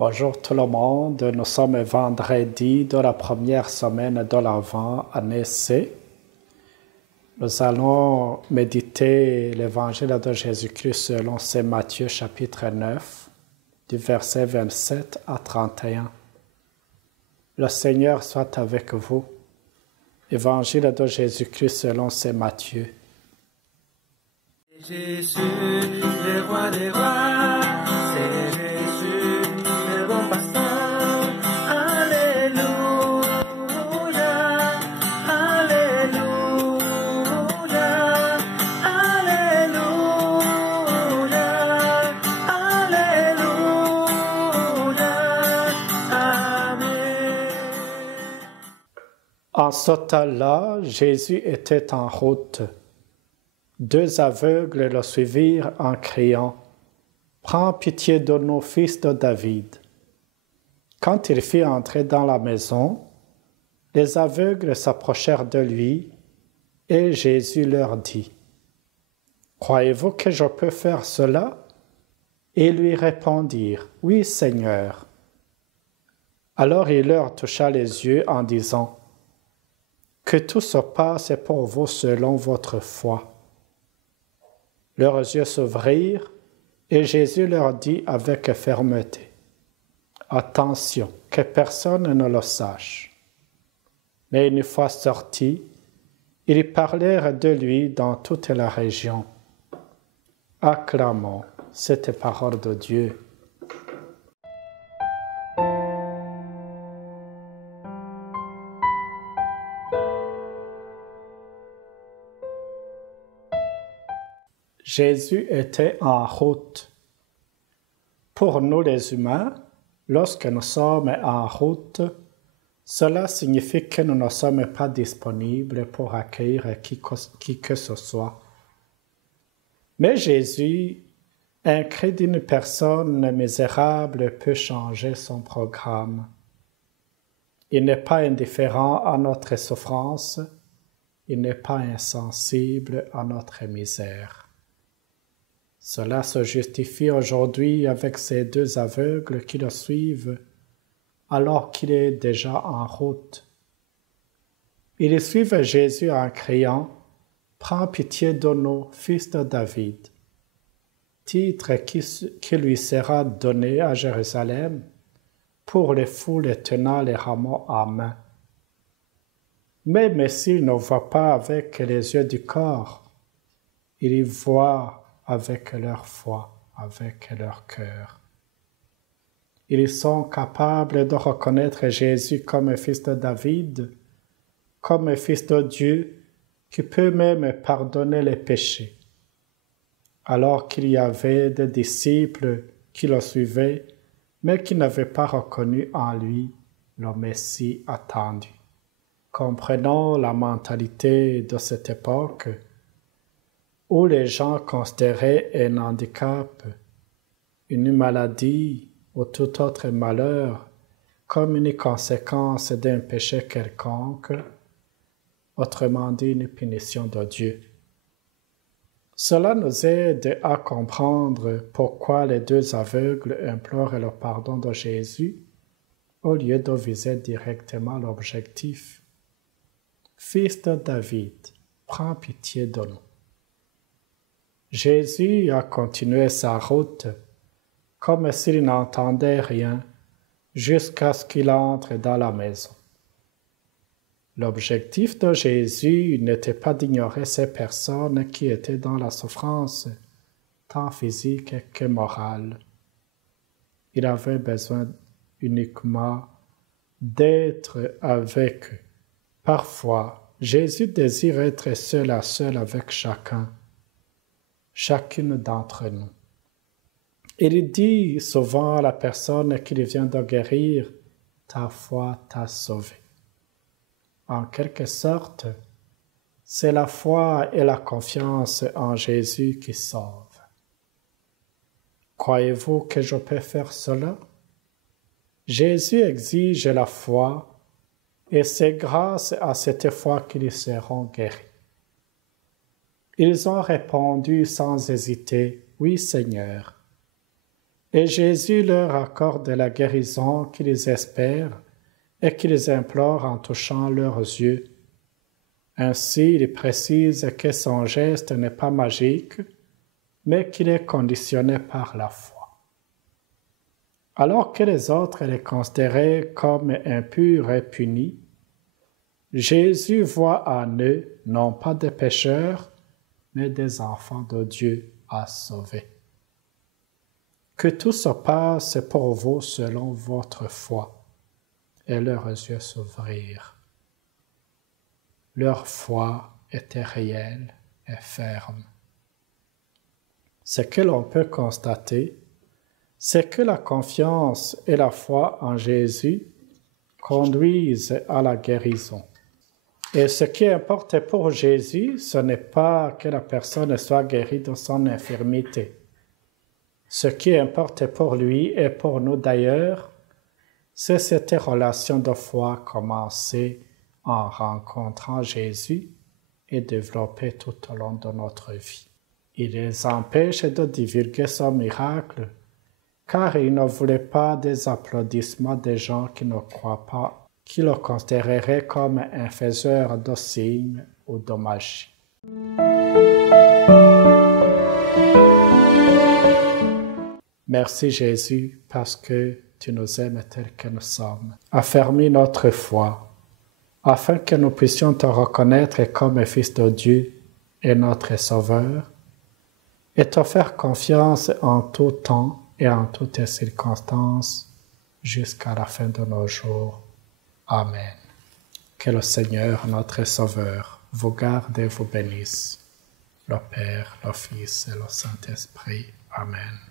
Bonjour tout le monde, nous sommes vendredi de la première semaine de l'Avent, année C. Nous allons méditer l'évangile de Jésus-Christ selon Saint Matthieu chapitre 9, du verset 27 à 31. Le Seigneur soit avec vous. Évangile de Jésus-Christ selon Saint Matthieu. Jésus, le roi des rois, c'est Jésus, le bon pasteur. Alléluia, Alléluia, Alléluia, Alléluia, Amen. En ce temps-là, Jésus était en route. Deux aveugles le suivirent en criant « Prends pitié de nous, fils de David !» Quand il fit entrer dans la maison, les aveugles s'approchèrent de lui et Jésus leur dit « Croyez-vous que je peux faire cela ?» Ils lui répondirent « Oui, Seigneur. » Alors il leur toucha les yeux en disant « Que tout se passe pour vous selon votre foi. » Leurs yeux s'ouvrirent et Jésus leur dit avec fermeté « Attention, que personne ne le sache. » Mais une fois sortis, ils parlèrent de lui dans toute la région. Acclamons cette parole de Dieu. Jésus était en route. Pour nous les humains, lorsque nous sommes en route, cela signifie que nous ne sommes pas disponibles pour accueillir qui que ce soit. Mais Jésus, un cri d'une personne misérable peut changer son programme. Il n'est pas indifférent à notre souffrance, il n'est pas insensible à notre misère. Cela se justifie aujourd'hui avec ces deux aveugles qui le suivent alors qu'il est déjà en route. Ils suivent Jésus en criant « Prends pitié de nous, fils de David », titre qui lui sera donné à Jérusalem pour les foules tenant les rameaux en main. Même s'ils ne voient pas avec les yeux du corps, ils y voient avec leur foi, avec leur cœur. Ils sont capables de reconnaître Jésus comme fils de David, comme fils de Dieu, qui peut même pardonner les péchés. Alors qu'il y avait des disciples qui le suivaient, mais qui n'avaient pas reconnu en lui le Messie attendu. Comprenons la mentalité de cette époque, où les gens considéraient un handicap, une maladie ou tout autre malheur comme une conséquence d'un péché quelconque, autrement dit une punition de Dieu. Cela nous aide à comprendre pourquoi les deux aveugles implorent le pardon de Jésus au lieu de viser directement l'objectif. « Fils de David, prends pitié de nous. » Jésus a continué sa route comme s'il n'entendait rien jusqu'à ce qu'il entre dans la maison. L'objectif de Jésus n'était pas d'ignorer ces personnes qui étaient dans la souffrance, tant physique que morale. Il avait besoin uniquement d'être avec eux. Parfois, Jésus désire être seul à seul avec chacune d'entre nous. Il dit souvent à la personne qu'il vient de guérir, « Ta foi t'a sauvé ». En quelque sorte, c'est la foi et la confiance en Jésus qui sauvent. Croyez-vous que je peux faire cela? Jésus exige la foi et c'est grâce à cette foi qu'ils seront guéris. Ils ont répondu sans hésiter, « Oui, Seigneur ». Et Jésus leur accorde la guérison qu'ils espèrent et qu'ils implorent en touchant leurs yeux. Ainsi, il précise que son geste n'est pas magique, mais qu'il est conditionné par la foi. Alors que les autres les considéraient comme impurs et punis, Jésus voit en eux non pas des pécheurs, mais des enfants de Dieu à sauver. Que tout se passe pour vous selon votre foi, et leurs yeux s'ouvrirent. Leur foi était réelle et ferme. Ce que l'on peut constater, c'est que la confiance et la foi en Jésus conduisent à la guérison. Et ce qui importe pour Jésus, ce n'est pas que la personne soit guérie de son infirmité. Ce qui importe pour lui et pour nous d'ailleurs, c'est cette relation de foi commencée en rencontrant Jésus et développée tout au long de notre vie. Il les empêche de divulguer son miracle, car il ne voulait pas des applaudissements des gens qui ne croient pas, qui le considéreraient comme un faiseur de signes ou de magie. Merci Jésus, parce que tu nous aimes tels que nous sommes. Affermis notre foi, afin que nous puissions te reconnaître comme Fils de Dieu et notre Sauveur, et te faire confiance en tout temps et en toutes circonstances, jusqu'à la fin de nos jours. Amen. Que le Seigneur, notre Sauveur, vous garde et vous bénisse. Le Père, le Fils et le Saint-Esprit. Amen.